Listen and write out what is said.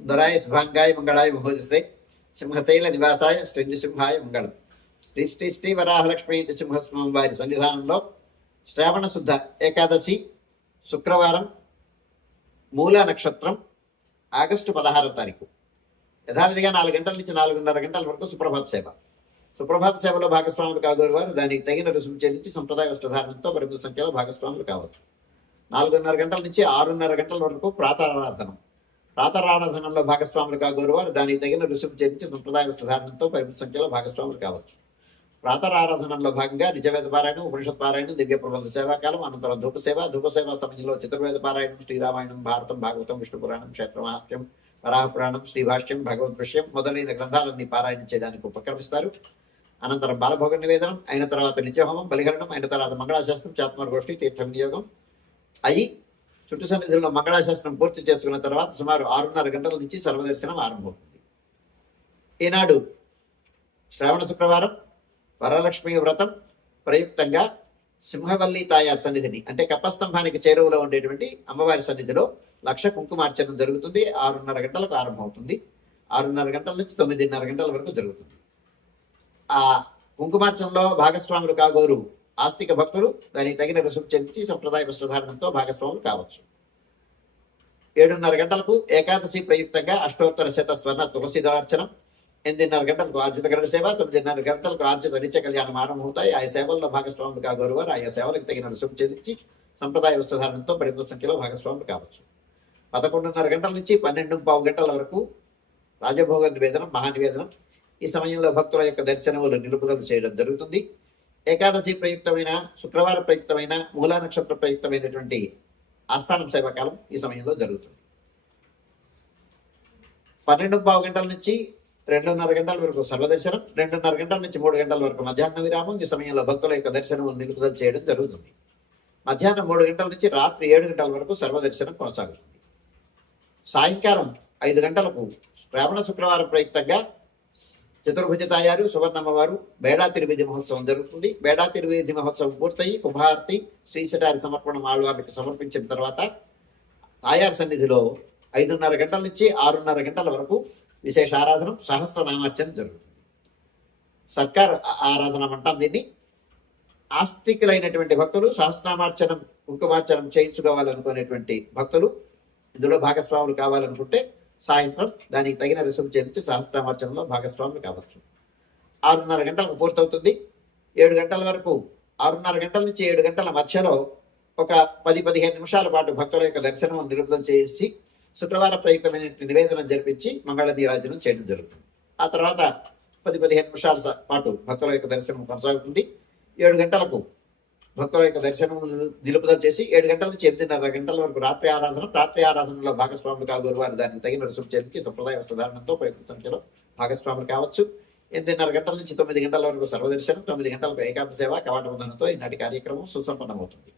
సుందరాయ శుభాంగాయ మంగళాయ మహోజసే సింహశైల నివాసాయ శ్రీ మంగళం శ్రీ శ్రీ శ్రీ వరాహలక్ష్మి నృసింహస్వామి వారి సన్నిధానంలో శ్రావణ శుద్ధ ఏకాదశి శుక్రవారం మూల నక్షత్రం ఆగస్టు పదహారవ తారీఖు యథావిధిగా నాలుగు గంటల నుంచి నాలుగున్నర గంటల వరకు సుప్రభాత సేవ సుప్రభాత సేవలో భాగస్వాములు కాగోరు వారు దానికి తగిన రుసుము చెల్లించి సంప్రదాయ వస్త్రధారణంతో పరిమిత సంఖ్యలో భాగస్వాములు కావచ్చు. నాలుగున్నర గంటల నుంచి ఆరున్నర గంటల వరకు ప్రాతరారాధనం భాగస్వాములు కాగోరు వారు దానికి తగిన రుసుము చెల్లించి సంప్రదాయ వస్త్రధారణంతో పరిమిత సంఖ్యలో భాగస్వాములు కావచ్చు. ప్రాతరారాధనలో భాగంగా నిజవేద పారాయణం ఉపనిషత్ పారాయణం దివ్య ప్రబంధ సేవాకాలం అనంతరం ధూప సేవ ధూప సేవ సమయంలో చతుర్వేద పారాయణం శ్రీరామాయణం భారతం భాగవతం విష్ణు పురాణం క్షేత్రమహాత్మ్యం వరాహపురాణం శ్రీభాష్యం భగవద్ విషయం మొదలైన గ్రంథాలన్నీ పారాయణం చేయడానికి ఉపక్రమిస్తారు. అనంతరం బాలభోగ నివేదనం అయిన తర్వాత నిత్యహోమం బలిహరణం అయిన తర్వాత మంగళాశాస్త్రం చాత్మర్ గోష్ఠి తీర్థ వినియోగం అయి చుట్టు సన్నిధిలో మంగళాశాస్త్రం పూర్తి చేసుకున్న తర్వాత సుమారు ఆరున్నర గంటల నుంచి సర్వదర్శనం ఆరంభమవుతుంది. ఈనాడు శ్రావణ శుక్రవారం వరలక్ష్మి వ్రతం ప్రయుక్తంగా సింహవల్లి తాయార్ సన్నిధిని అంటే కప్పస్తంభానికి చేరువలో ఉండేటువంటి అమ్మవారి సన్నిధిలో లక్ష కుంకుమార్చన జరుగుతుంది. ఆరున్నర గంటలకు ఆరంభమవుతుంది. ఆరున్నర గంటల నుంచి తొమ్మిదిన్నర గంటల వరకు జరుగుతుంది. ఆ కుంకుమార్చనలో భాగస్వాములు కాగోరు ఆస్తిక భక్తులు దానికి తగిన రుసుము చెల్లించి సంప్రదాయ వస్త్రధారణంతో భాగస్వాములు కావచ్చు. ఏడున్నర గంటలకు ఏకాదశి ప్రయుక్తంగా అష్టోత్తర శత స్వర్ణ తులసిదార్చనం. ఎనిమిదిన్నర గంటలకు ఆర్జిత గరుడ సేవ తొమ్మిదిన్నర గంటలకు ఆర్జిత నిత్య కళ్యాణం ఆరంభమవుతాయి ఆయా సేవల్లో భాగస్వాములు కాగోరు ఆయా సేవలకు తగిన రుసుము చెల్లించి సంప్రదాయ వస్త్రధారణంతో పరిమిత సంఖ్యలో భాగస్వాములు కావచ్చు. పదకొండున్నర గంటల నుంచి పన్నెండు పావు గంటల వరకు రాజభోగ నివేదనం మహానివేదనం ఈ సమయంలో భక్తుల యొక్క దర్శనములు నిలుపుదల చేయడం జరుగుతుంది. ఏకాదశి ప్రయుక్తమైన శుక్రవార ప్రయుక్తమైన మూలా నక్షత్ర ప్రయుక్తమైనటువంటి ఆస్థానం సేవాకాలం ఈ సమయంలో జరుగుతుంది. పన్నెండు పావు గంటల నుంచి రెండున్నర గంటల వరకు సర్వదర్శనం రెండున్నర గంటల నుంచి మూడు గంటల వరకు మధ్యాహ్న విరామం ఈ సమయంలో భక్తుల యొక్క దర్శనం నిలుపుదల చేయడం జరుగుతుంది. మధ్యాహ్నం మూడు గంటల నుంచి రాత్రి ఏడు గంటల వరకు సర్వదర్శనం కొనసాగుతుంది. సాయంకాలం ఐదు గంటలకు శ్రావణ శుక్రవారం ప్రయుక్తంగా చతుర్భుజ తాయారు సువర్ణమ్మవారు బేడా తిరువేది మహోత్సవం జరుగుతుంది. బేడా తిరువేది మహోత్సవం పూర్తయి కుభారతి శ్రీశటారి సమర్పణ ఆళ్వార్లకు సమర్పించిన తర్వాత తాయారు సన్నిధిలో ఐదున్నర గంటల నుంచి ఆరున్నర గంటల వరకు విశేష ఆరాధన సహస్రనామార్చన జరుగుతుంది. సర్కార్ ఆరాధన అంటాం దీన్ని. ఆస్తికులైనటువంటి భక్తులు సహస్రనామార్చనం కుంకుమార్చనం చేయించుకోవాలనుకునేటువంటి భక్తులు ఇందులో భాగస్వాములు కావాలనుకుంటే సాయంత్రం దానికి తగిన రుసుము చెల్లించి సహస్రామార్చనలో భాగస్వాములు కావచ్చు. ఆరున్నర గంటలకు పూర్తవుతుంది. ఏడు గంటల వరకు ఆరున్నర గంటల నుంచి ఏడు గంటల మధ్యలో ఒక పది పదిహేను నిమిషాల పాటు భక్తుల యొక్క దర్శనం నిలుపుదల చేసి శుక్రవార ప్రయుక్తమైన నివేదన జరిపించి మంగళ నీరాజనం చేయడం జరుగుతుంది. ఆ తర్వాత పది పదిహేను నిమిషాల పాటు భక్తుల యొక్క దర్శనం కొనసాగుతుంది. ఏడు గంటలకు భక్తుల యొక్క దర్శనం నిలుపుదల చేసి ఏడు గంటల నుంచి ఎనిమిదిన్నర గంటల వరకు రాత్రి ఆరాధన రాత్రి ఆరాధనలో భాగస్వాములు కాగోరు వారు దానికి తగిన రుసుము చెల్లించి సంప్రదాయ వస్త్రధారణంతో ప్రయత్న సంఖ్యలో భాగస్వాములు కావచ్చు. ఎనిమిదిన్నర గంటల నుంచి తొమ్మిది గంటల వరకు సర్వదర్శనం తొమ్మిది గంటలకు ఏకాంత సేవ కవాట వందనంతో ఈనాటి కార్యక్రమం సుసంపన్నమవుతుంది.